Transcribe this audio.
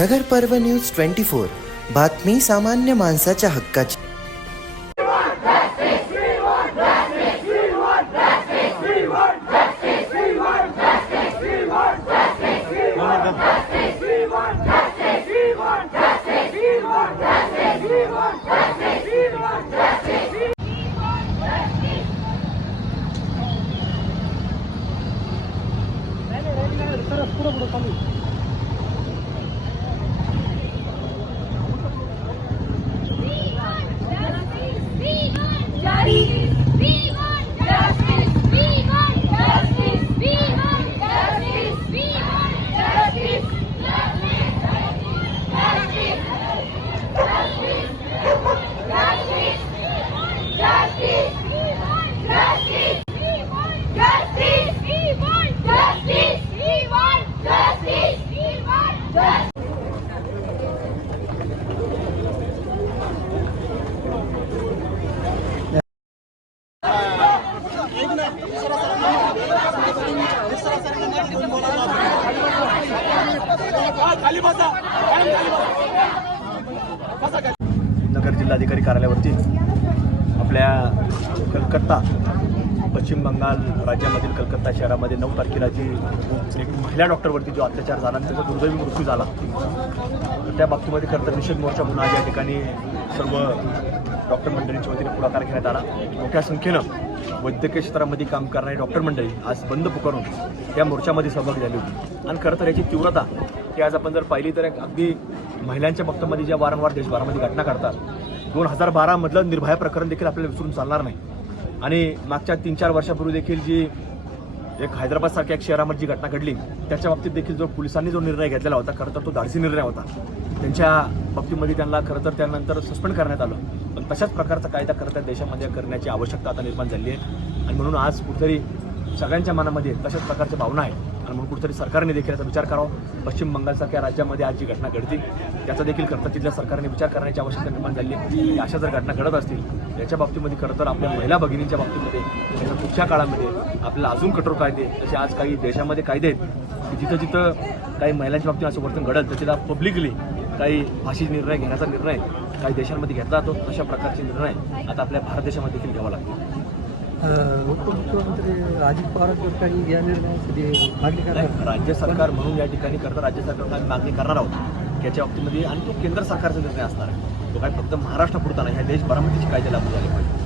नगर पर्व news twenty four बातमी सामान्य माणसाच्या हक्काची Justice! नगर जिल्हाधिकारी कार्यालयावरती आपल्या कलकत्ता पश्चिम बंगाल राज्यामधील कलकत्ता शहरामध्ये नऊ तारखेला जी एक महिला डॉक्टरवरती जो अत्याचार झाला आणि त्याचा दुर्दैवी मृत्यू झाला तर त्या बाबतीमध्ये खरं तर निषेध मोर्चा पुन्हा या ठिकाणी सर्व डॉक्टर मंडळींच्या वतीने पुढाकार घेण्यात आला. मोठ्या संख्येनं वैद्यकीय क्षेत्रामध्ये काम करणारी डॉक्टर मंडळी आज बंद पुकारून या मोर्चामध्ये सहभागी झाली होती. आणि खरं तर याची तीव्रता की आज आपण जर पाहिली तर एक अगदी महिलांच्या बाबतीमध्ये ज्या वारंवार देशभरामध्ये घटना घडतात दोन हजार बारामधलं निर्भया प्रकरण देखील आपल्याला विसरून चालणार नाही. आणि मागच्या तीन चार वर्षापूर्वी देखील जी एक हैदराबादसारख्या एक शहरामध्ये जी घटना घडली त्याच्या बाबतीत देखील जो पोलिसांनी जो निर्णय घेतलेला होता खरं तर तो धाडसी निर्णय होता. त्यांच्या बाबतीमध्ये त्यांना खरं तर त्यानंतर सस्पेंड करण्यात आलं. पण तशाच प्रकारचा कायदा खरं त्या देशामध्ये करण्याची आवश्यकता आता निर्माण झाली आहे. आणि म्हणून आज कुठेतरी सगळ्यांच्या मनामध्ये तशाच प्रकारच्या भावना आहेत. आणि म्हणून कुठेतरी सरकारने देखील याचा विचार करावा. पश्चिम बंगालसारख्या राज्यामध्ये आज जी घटना घडते त्याचा देखील खरं तिथल्या सरकारने विचार करण्याची आवश्यकता निर्माण झाली आहे. की अशा जर घटना घडत असतील याच्या बाबतीमध्ये खरं तर आपल्या महिला भगिनींच्या बाबतीमध्ये त्याच्या पुढच्या काळामध्ये आपल्याला अजून कठोर कायदे तसे आज काही देशामध्ये कायदे आहेत की जिथं जिथं काही महिलांच्या बाबतीत असं वर्तन घडत तर तिला पब्लिकली काही फाशी निर्णय घेण्याचा निर्णय काही देशांमध्ये घेतला जातो अशा प्रकारचे निर्णय आता आपल्या भारत देशामध्ये देखील घ्यावा लागतो उपमुख्यमंत्री अजित पवार काही या निर्णयासाठी राज्य सरकार म्हणून या ठिकाणी करता राज्य सरकारला आम्ही मागणी करणार आहोत. याच्या बाबतीमध्ये आणि तो केंद्र सरकारचा निर्णय असणार आहे. तो काय फक्त महाराष्ट्रापुरता नाही ह्या देशभरामध्ये कायदे लागू झाले पाहिजे